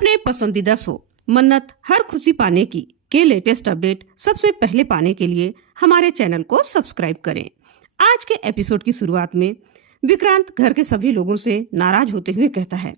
अपने पसंदीदा शो मन्नत हर खुशी पाने की के लेटेस्ट अपडेट सबसे पहले पाने के लिए हमारे चैनल को सब्सक्राइब करें। आज के एपिसोड की शुरुआत में विक्रांत घर के सभी लोगों से नाराज होते हुए कहता है,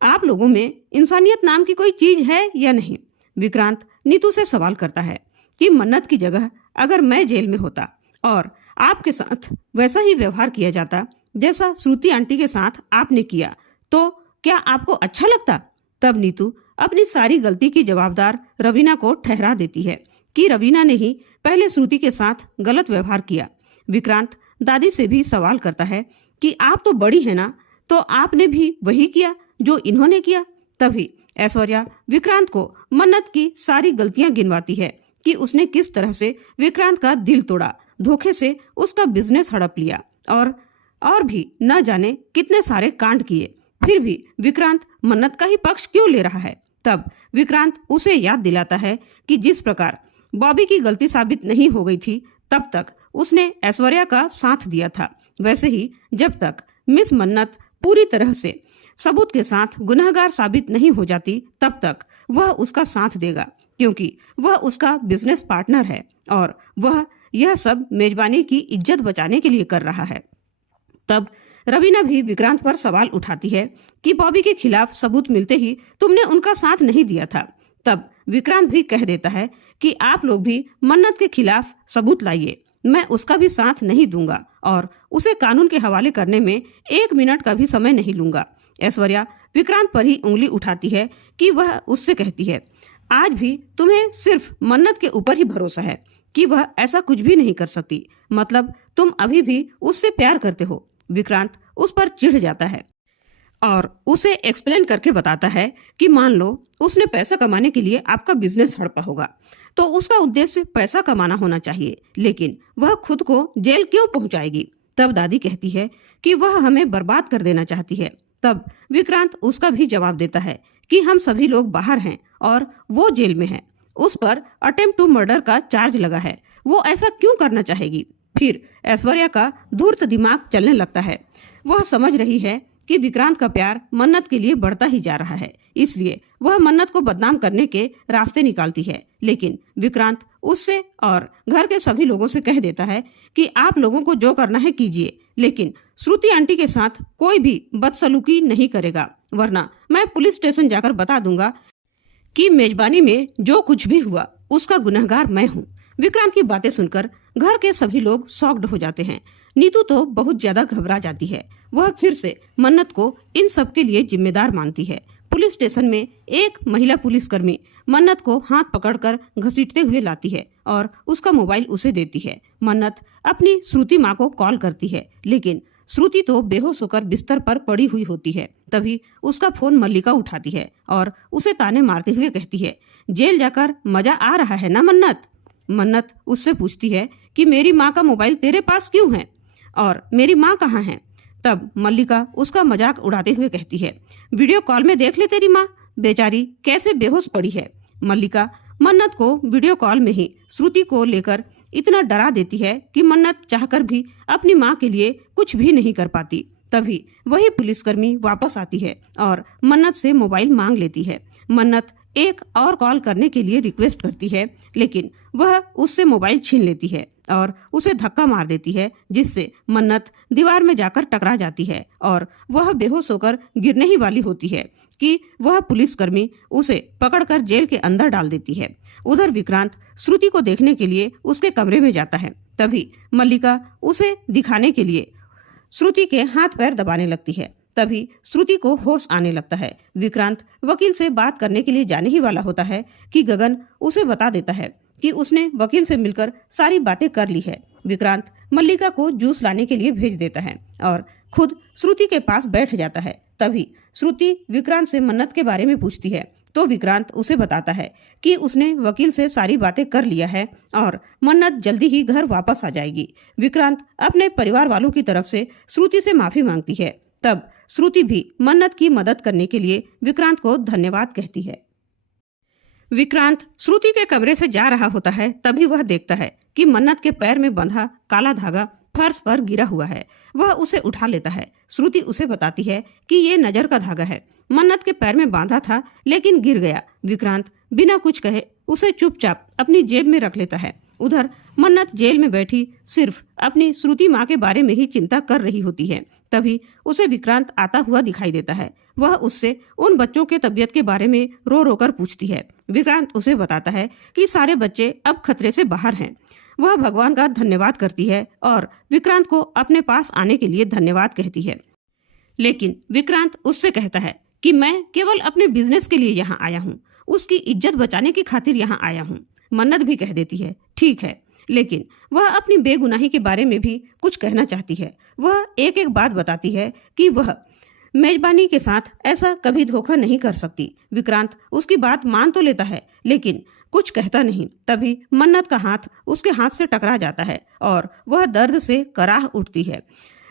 आप लोगों में इंसानियत नाम की कोई चीज है या नहीं। विक्रांत नीतू से सवाल करता है कि मन्नत की जगह अगर मैं जेल में होता और आपके साथ वैसा ही व्यवहार किया जाता जैसा श्रुति आंटी के साथ आपने किया तो क्या आपको अच्छा लगता। तब नीतू अपनी सारी गलती की जवाबदार रवीना को ठहरा देती है कि रवीना ने ही पहले श्रुति के साथ गलत व्यवहार किया। विक्रांत दादी से भी सवाल करता है कि आप तो बड़ी है ना, तो आपने भी वही किया जो इन्होंने किया। तभी ऐश्वर्या विक्रांत को मन्नत की सारी गलतियां गिनवाती है कि उसने किस तरह से विक्रांत का दिल तोड़ा, धोखे से उसका बिजनेस हड़प लिया और भी न जाने कितने सारे कांड किए। फिर भी विक्रांत मन्नत का ही पक्ष क्यों ले रहा है। तब विक्रांत उसे याद दिलाता है कि जिस प्रकार बॉबी की गलती साबित नहीं हो गई थी तब तक उसने ऐश्वर्या का साथ दिया था, वैसे ही जब तक मिस मन्नत पूरी तरह से सबूत के साथ गुनहगार साबित नहीं हो जाती तब तक वह उसका साथ देगा, क्योंकि वह उसका बिजनेस पार्टनर है और वह यह सब मेजबानी की इज्जत बचाने के लिए कर रहा है। तब रवीना भी विक्रांत पर सवाल उठाती है कि बॉबी के खिलाफ सबूत मिलते ही तुमने उनका साथ नहीं दिया था। तब विक्रांत भी कह देता है कि आप लोग भी मन्नत के खिलाफ सबूत लाइए, मैं उसका भी साथ नहीं दूंगा और उसे कानून के हवाले करने में 1 मिनट का भी समय नहीं लूंगा। ऐश्वर्या विक्रांत पर ही उंगली उठाती है कि वह उससे कहती है, आज भी तुम्हें सिर्फ मन्नत के ऊपर ही भरोसा है कि वह ऐसा कुछ भी नहीं कर सकती, मतलब तुम अभी भी उससे प्यार करते हो। विक्रांत उस पर चिढ़ जाता है और उसे एक्सप्लेन करके बताता है कि मान लो उसने पैसा कमाने के लिए आपका बिजनेस हड़पा होगा तो उसका उद्देश्य पैसा कमाना होना चाहिए, लेकिन वह खुद को जेल क्यों पहुंचाएगी। तब दादी कहती है कि वह हमें बर्बाद कर देना चाहती है। तब विक्रांत उसका भी जवाब देता है कि हम सभी लोग बाहर हैं और वो जेल में है, उस पर अटेम्प्ट टू मर्डर का चार्ज लगा है, वो ऐसा क्यों करना चाहेगी। फिर ऐश्वर्या का धूर्त दिमाग चलने लगता है, वह समझ रही है कि विक्रांत का प्यार मन्नत के लिए बढ़ता ही जा रहा है, इसलिए वह मन्नत को बदनाम करने के रास्ते निकालती है। लेकिन विक्रांत उससे और घर के सभी लोगों से कह देता है कि आप लोगों को जो करना है कीजिए, लेकिन श्रुति आंटी के साथ कोई भी बदसलूकी नहीं करेगा, वरना मैं पुलिस स्टेशन जाकर बता दूंगा कि मेजबानी में जो कुछ भी हुआ उसका गुनहगार मैं हूँ। विक्रांत की बातें सुनकर घर के सभी लोग शॉक्ड हो जाते हैं। नीतू तो बहुत ज्यादा घबरा जाती है, वह फिर से मन्नत को इन सब के लिए जिम्मेदार मानती है। पुलिस स्टेशन में एक महिला पुलिसकर्मी मन्नत को हाथ पकड़कर घसीटते हुए लाती है और उसका मोबाइल उसे देती है। मन्नत अपनी श्रुति माँ को कॉल करती है, लेकिन श्रुति तो बेहोश होकर बिस्तर पर पड़ी हुई होती है। तभी उसका फोन मल्लिका उठाती है और उसे ताने मारते हुए कहती है, जेल जाकर मजा आ रहा है ना मन्नत। मन्नत उससे पूछती है कि मेरी माँ का मोबाइल तेरे पास क्यों है और मेरी माँ कहाँ है। तब मल्लिका उसका मजाक उड़ाते हुए कहती है, वीडियो कॉल में देख ले तेरी माँ बेचारी कैसे बेहोश पड़ी है। मल्लिका मन्नत को वीडियो कॉल में ही श्रुति को लेकर इतना डरा देती है कि मन्नत चाहकर भी अपनी माँ के लिए कुछ भी नहीं कर पाती। तभी वही पुलिसकर्मी वापस आती है और मन्नत से मोबाइल मांग लेती है। मन्नत एक और कॉल करने के लिए रिक्वेस्ट करती है, लेकिन वह उससे मोबाइल छीन लेती है और उसे धक्का मार देती है, जिससे मन्नत दीवार में जाकर टकरा जाती है और वह बेहोश होकर गिरने ही वाली होती है कि वह पुलिसकर्मी उसे पकड़कर जेल के अंदर डाल देती है। उधर विक्रांत श्रुति को देखने के लिए उसके कमरे में जाता है। तभी मल्लिका उसे दिखाने के लिए श्रुति के हाथ पैर दबाने लगती है। तभी श्रुति को होश आने लगता है। विक्रांत वकील से बात करने के लिए जाने ही वाला होता है कि गगन उसे बता देता है कि उसने वकील से मिलकर सारी बातें कर ली है। विक्रांत मल्लिका को जूस लाने के लिए भेज देता है और खुद श्रुति के पास बैठ जाता है। तभी श्रुति विक्रांत से मन्नत के बारे में पूछती है तो विक्रांत उसे बताता है कि उसने वकील से सारी बातें कर लिया है और मन्नत जल्दी ही घर वापस आ जाएगी। विक्रांत अपने परिवार वालों की तरफ से श्रुति से माफी मांगती है। तब श्रुति भी मन्नत की मदद करने के लिए विक्रांत को धन्यवाद कहती है। विक्रांत श्रुति के कमरे से जा रहा होता है, तभी वह देखता है कि मन्नत के पैर में बंधा काला धागा फर्श पर गिरा हुआ है। वह उसे उठा लेता है। श्रुति उसे बताती है कि ये नजर का धागा है, मन्नत के पैर में बांधा था लेकिन गिर गया। विक्रांत बिना कुछ कहे उसे चुपचाप अपनी जेब में रख लेता है। उधर मन्नत जेल में बैठी सिर्फ अपनी श्रुति माँ के बारे में ही चिंता कर रही होती है। तभी उसे विक्रांत आता हुआ दिखाई देता है। वह उससे उन बच्चों के तबीयत के बारे में रो रो कर पूछती है। विक्रांत उसे बताता है कि सारे बच्चे अब खतरे से बाहर हैं। वह भगवान का धन्यवाद करती है और विक्रांत को अपने पास आने के लिए धन्यवाद कहती है। लेकिन विक्रांत उससे कहता है कि मैं केवल अपने बिजनेस के लिए यहाँ आया हूँ, उसकी इज्जत बचाने की खातिर यहाँ आया हूँ। मन्नत भी कह देती है ठीक है, लेकिन वह अपनी बेगुनाही के बारे में भी कुछ कहना चाहती है। वह एक एक बात बताती है कि वह मेजबानी के साथ ऐसा कभी धोखा नहीं कर सकती। विक्रांत उसकी बात मान तो लेता है लेकिन कुछ कहता नहीं। तभी मन्नत का हाथ उसके हाथ से टकरा जाता है और वह दर्द से कराह उठती है।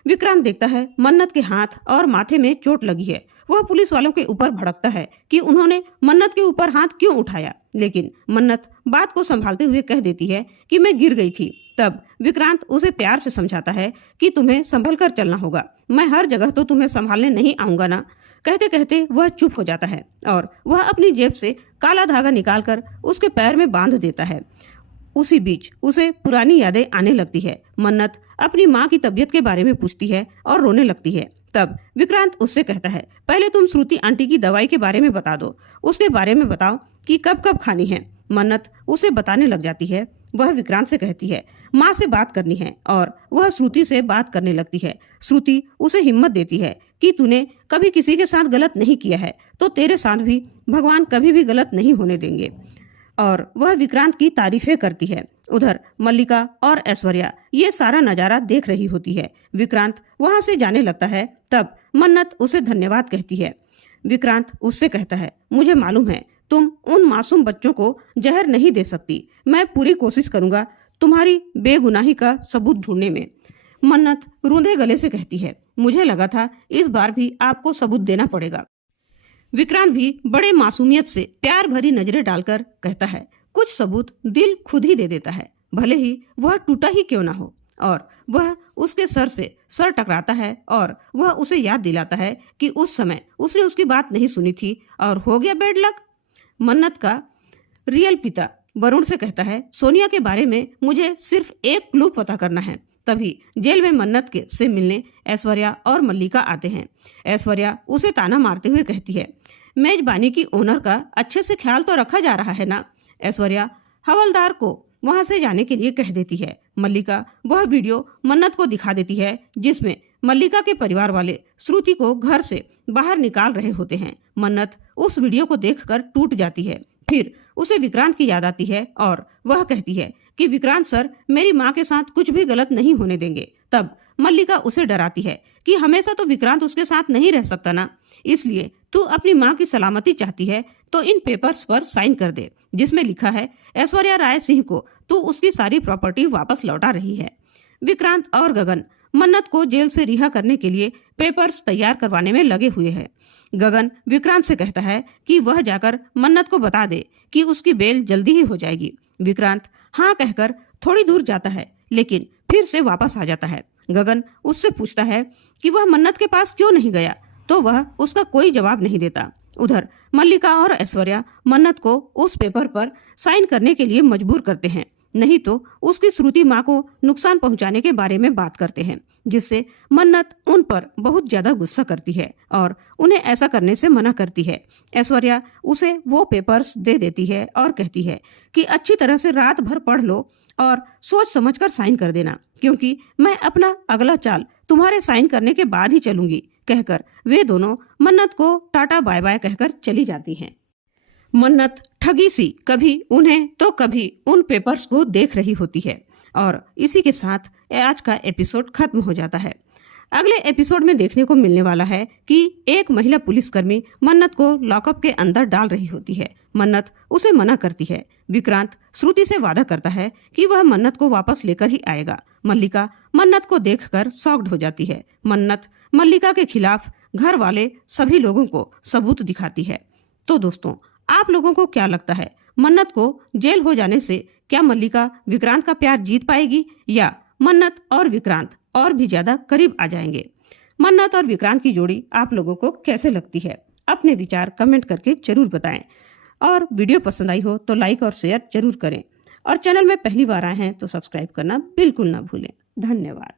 विक्रांत देखता है मन्नत के हाथ और माथे में चोट लगी है। वह पुलिस वालों के ऊपर भड़कता है कि उन्होंने मन्नत के ऊपर हाथ क्यों उठाया, लेकिन मन्नत बात को संभालते हुए कह देती है कि मैं गिर गई थी। तब विक्रांत उसे प्यार से समझाता है कि तुम्हें संभल कर चलना होगा, मैं हर जगह तो तुम्हें संभालने नहीं आऊंगा ना। कहते कहते वह चुप हो जाता है और वह अपनी जेब से काला धागा निकालकर उसके पैर में बांध देता है। उसी बीच उसे पुरानी यादें आने लगती है। मन्नत अपनी माँ की तबीयत के बारे में पूछती है और रोने लगती है। तब विक्रांत उससे कहता है पहले तुम श्रुति आंटी की दवाई के बारे में बता दो, उसके बारे में बताओ कि कब कब खानी है। मन्नत उसे बताने लग जाती है। वह विक्रांत से कहती है माँ से बात करनी है और वह श्रुति से बात करने लगती है। श्रुति उसे हिम्मत देती है कि तूने कभी किसी के साथ गलत नहीं किया है तो तेरे साथ भी भगवान कभी भी गलत नहीं होने देंगे, और वह विक्रांत की तारीफें करती है। उधर मल्लिका और ऐश्वर्या ये सारा नजारा देख रही होती है। विक्रांत वहां से जाने लगता है। तब मन्नत उसे धन्यवाद कहती है। विक्रांत उससे कहता है मुझे मालूम है तुम उन मासूम बच्चों को जहर नहीं दे सकती, मैं पूरी कोशिश करूंगा तुम्हारी बेगुनाही का सबूत ढूंढने में। मन्नत रूंधे गले से कहती है मुझे लगा था इस बार भी आपको सबूत देना पड़ेगा। विक्रांत भी बड़े मासूमियत से प्यार भरी नजरें डालकर कहता है कुछ सबूत दिल खुद ही दे देता है, भले ही वह टूटा ही क्यों ना हो। और वह उसके सर से सर टकराता है और वह उसे याद दिलाता है कि उस समय उसने उसकी बात नहीं सुनी थी और हो गया बैड लक। मन्नत का रियल पिता वरुण से कहता है सोनिया के बारे में मुझे सिर्फ एक क्लू पता करना है। तभी जेल में मन्नत के से मिलने ऐश्वर्या और मल्लिका आते हैं। ऐश्वर्या उसे ताना मारते हुए कहती है मेजबानी की ओनर का अच्छे से ख्याल तो रखा जा रहा है ना। ऐश्वर्या हवलदार को वहां से जाने के लिए कह देती है। मल्लिका वह वीडियो मन्नत को दिखा देती है जिसमें मल्लिका के परिवार वाले श्रुति को घर से बाहर निकाल रहे होते हैं। मन्नत उस वीडियो को देखकर टूट जाती है। फिर उसे विक्रांत की याद आती है और वह कहती है कि विक्रांत सर मेरी माँ के साथ कुछ भी गलत नहीं होने देंगे। तब मल्लिका उसे डराती है कि हमेशा तो विक्रांत उसके साथ नहीं रह सकता ना, इसलिए तू अपनी माँ की सलामती चाहती है तो इन पेपर्स पर साइन कर दे जिसमें लिखा है ऐश्वर्या राय सिंह को तू उसकी सारी प्रॉपर्टी वापस लौटा रही है। विक्रांत और गगन मन्नत को जेल से रिहा करने के लिए पेपर्स तैयार करवाने में लगे हुए हैं। गगन विक्रांत से कहता है कि वह जाकर मन्नत को बता दे कि उसकी बेल जल्दी ही हो जाएगी। विक्रांत हाँ कहकर थोड़ी दूर जाता है लेकिन फिर से वापस आ जाता है। गगन उससे पूछता है कि वह मन्नत के पास क्यों नहीं गया, तो वह उसका कोई जवाब नहीं देता। उधर मल्लिका और ऐश्वर्या मन्नत को उस पेपर पर साइन करने के लिए मजबूर करते हैं, नहीं तो उसकी श्रुति माँ को नुकसान पहुंचाने के बारे में बात करते हैं, जिससे मन्नत उन पर बहुत ज्यादा गुस्सा करती है और उन्हें ऐसा करने से मना करती है। ऐश्वर्या उसे वो पेपर्स दे देती है और कहती है कि अच्छी तरह से रात भर पढ़ लो और सोच समझकर साइन कर देना, क्योंकि मैं अपना अगला चाल तुम्हारे साइन करने के बाद ही चलूंगी। कहकर वे दोनों मन्नत को टाटा बाय बाय कहकर चली जाती हैं। मन्नत ठगी सी कभी उन्हें तो कभी उन पेपर्स को देख रही होती है और इसी के साथ आज का एपिसोड खत्म हो जाता है। अगले एपिसोड में देखने को मिलने वाला है कि एक महिला पुलिसकर्मी मन्नत को लॉकअप के अंदर डाल रही होती है। मन्नत उसे मना करती है। विक्रांत श्रुति से वादा करता है कि वह मन्नत को वापस लेकर ही आएगा। मल्लिका मन्नत को देखकर शॉक्ड हो जाती है। मन्नत मल्लिका के खिलाफ घर वाले सभी लोगों को सबूत दिखाती है। तो दोस्तों, आप लोगों को क्या लगता है, मन्नत को जेल हो जाने से क्या मल्लिका विक्रांत का प्यार जीत पाएगी या मन्नत और विक्रांत और भी ज्यादा करीब आ जाएंगे। मन्नत और विक्रांत की जोड़ी आप लोगों को कैसे लगती है? अपने विचार कमेंट करके जरूर बताएं। और वीडियो पसंद आई हो तो लाइक और शेयर जरूर करें। और चैनल में पहली बार आए हैं तो सब्सक्राइब करना बिल्कुल ना भूलें। धन्यवाद।